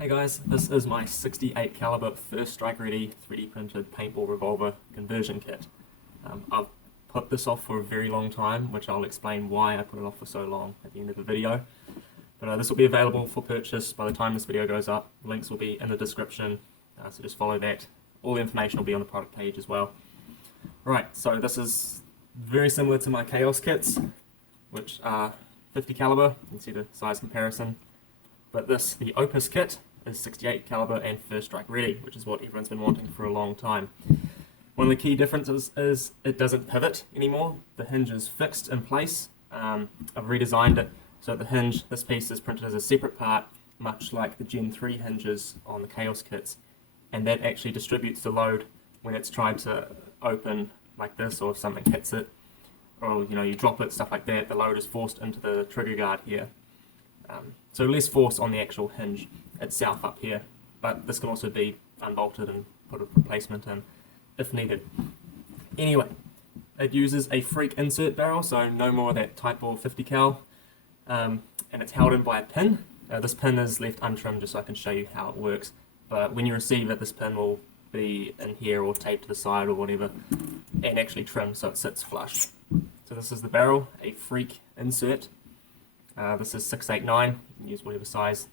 Hey guys, this is my 68 caliber first strike ready 3D printed paintball revolver conversion kit. I've put this off for a very long time, which I'll explain why I put it off for so long at the end of the video. But this will be available for purchase by the time this video goes up. Links will be in the description, so just follow that. All the information will be on the product page as well. Right, so this is very similar to my Chaos kits, which are 50 caliber. You can see the size comparison. But this, the Opus kit, is 68 caliber and first strike ready, which is what everyone's been wanting for a long time. One of the key differences is it doesn't pivot anymore. The hinge is fixed in place. I've redesigned it so that the hinge, this piece is printed as a separate part, much like the Gen 3 hinges on the Chaos kits, and that actually distributes the load when it's tried to open like this, or if something hits it, or you drop it, stuff like that. The load is forced into the trigger guard here. So less force on the actual hinge itself up here, but this can also be unbolted and put a replacement in if needed. Anyway, it uses a freak insert barrel, so no more of that Type ball 50 cal, and it's held in by a pin. This pin is left untrimmed just so I can show you how it works, but when you receive it, this pin will be in here or taped to the side or whatever, and actually trimmed so it sits flush. So this is the barrel, a freak insert. This is 689, you can use whatever size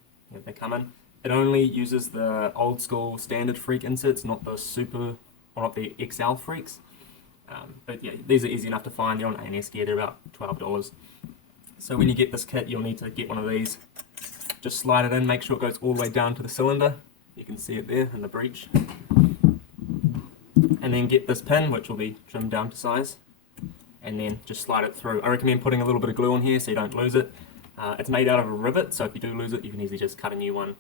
they come in. It only uses the old school standard freak inserts, not the super, or not the XL freaks. But yeah, these are easy enough to find. They're on A&S Gear, they're about $12. So when you get this kit, you'll need to get one of these. Just slide it in, make sure it goes all the way down to the cylinder. You can see it there in the breech. And then get this pin, which will be trimmed down to size. And then just slide it through. I recommend putting a little bit of glue on here so you don't lose it. It's made out of a rivet, so if you do lose it, you can easily just cut a new one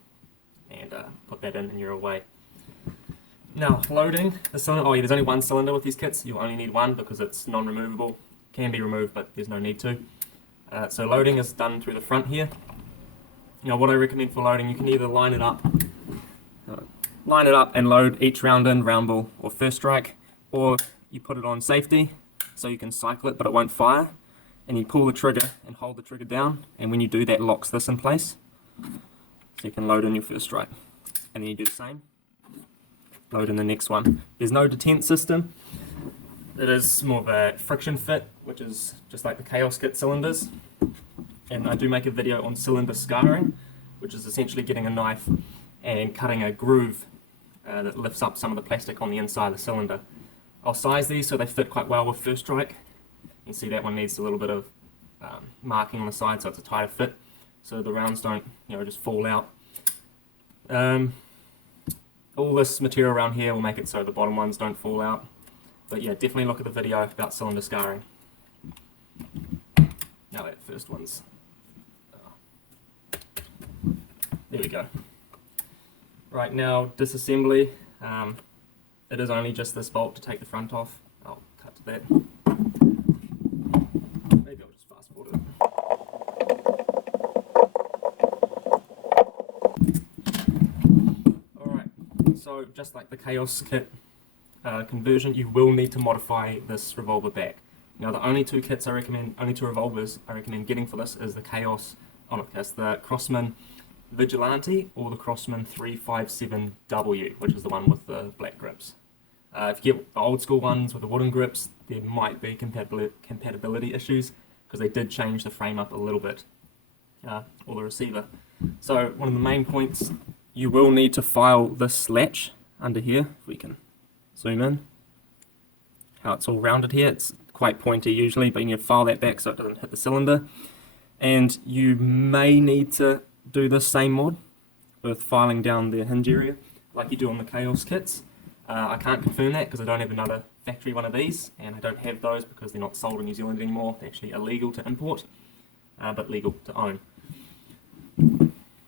and put that in and you're away. Now, loading the cylinder. Oh yeah, there's only one cylinder with these kits. You'll only need one because it's non-removable. Can be removed, but there's no need to. So loading is done through the front here. What I recommend for loading, you can either line it up and load each round in, round ball, or first strike, or you put it on safety so you can cycle it but it won't fire, and you pull the trigger and hold the trigger down, and when you do that, locks this in place so you can load in your first strike, and then you do the same, load in the next one. There's no detent system. It is more of a friction fit, which is just like the Chaos kit cylinders, and I do make a video on cylinder scarring, which is essentially getting a knife and cutting a groove that lifts up some of the plastic on the inside of the cylinder. I'll size these so they fit quite well with first strike. You can see that one needs a little bit of marking on the side so it's a tighter fit, so the rounds don't just fall out. All this material around here will make it so the bottom ones don't fall out, but yeah, definitely look at the video about cylinder scarring. Now that first one's there we go. Right, now disassembly. It is only just this bolt to take the front off. I'll cut to that. Maybe I'll just fast forward it. Alright, so just like the Chaos kit conversion, you will need to modify this revolver back. Now the only two kits I recommend, only two revolvers I recommend getting for this is the Chaos, the Crossman Vigilante or the Crossman 357W, which is the one with the black grips. If you get the old school ones with the wooden grips, there might be compatibility issues because they did change the frame up a little bit, or the receiver. So one of the main points, you will need to file this latch under here, if we can zoom in. How it's all rounded here, it's quite pointy usually, but you need to file that back so it doesn't hit the cylinder. And you may need to do this same mod with filing down the hinge area like you do on the Chaos kits. I can't confirm that because I don't have another factory one of these, and I don't have those because they're not sold in New Zealand anymore. They're actually illegal to import, but legal to own.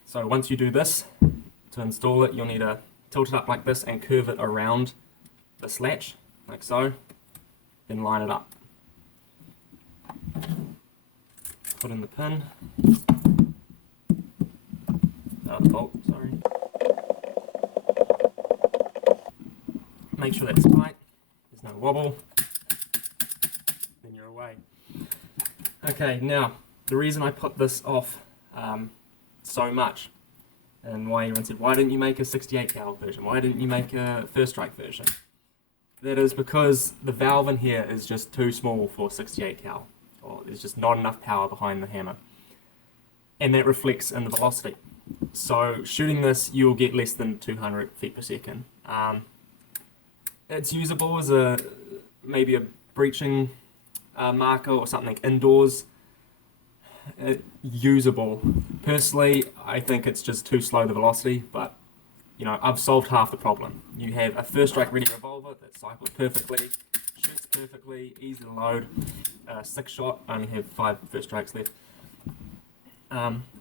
So once you do this, to install it, you'll need to tilt it up like this and curve it around this latch, like so, then line it up. Put in the pin. The bolt, sorry. Make sure that's tight, there's no wobble, then you're away. Okay, now, the reason I put this off so much And why everyone said, why didn't you make a 68 cal version? Why didn't you make a first strike version? That is because the valve in here is just too small for 68 cal, or there's just not enough power behind the hammer. And that reflects in the velocity. So shooting this, you'll get less than 200 feet per second. It's usable as maybe a breaching marker or something indoors. Usable. Personally, I think it's just too slow the velocity, but you know, I've solved half the problem. You have a first strike ready revolver that cycles perfectly, shoots perfectly, easy to load, 6-shot, only have 5 first strikes left.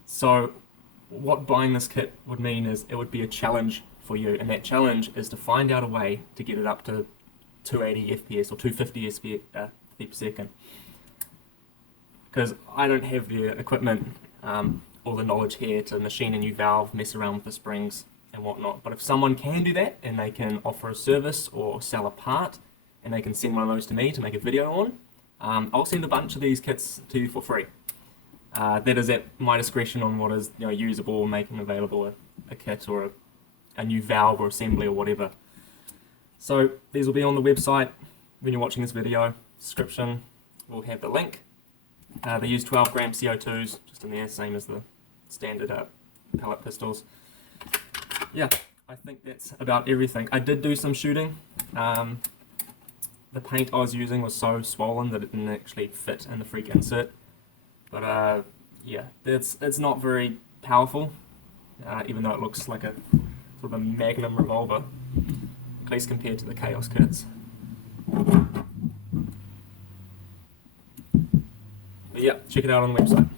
So what buying this kit would mean is it would be a challenge for you, and that challenge is to find out a way to get it up to 280 FPS or 250 feet per second. Because I don't have the equipment or the knowledge here to machine a new valve, mess around with the springs and whatnot. But if someone can do that and they can offer a service or sell a part and they can send one of those to me to make a video on, I'll send a bunch of these kits to you for free. That is at my discretion on what is usable, making available a kit or a new valve or assembly or whatever. So these will be on the website when you're watching this video. Description will have the link. They use 12 gram CO2s just in there, same as the standard pellet pistols. Yeah, I think that's about everything. I did do some shooting. The paint I was using was so swollen that it didn't actually fit in the freak insert. But yeah, it's not very powerful, even though it looks like a sort of a magnum revolver, at least compared to the Chaos kits. But yeah, check it out on the website.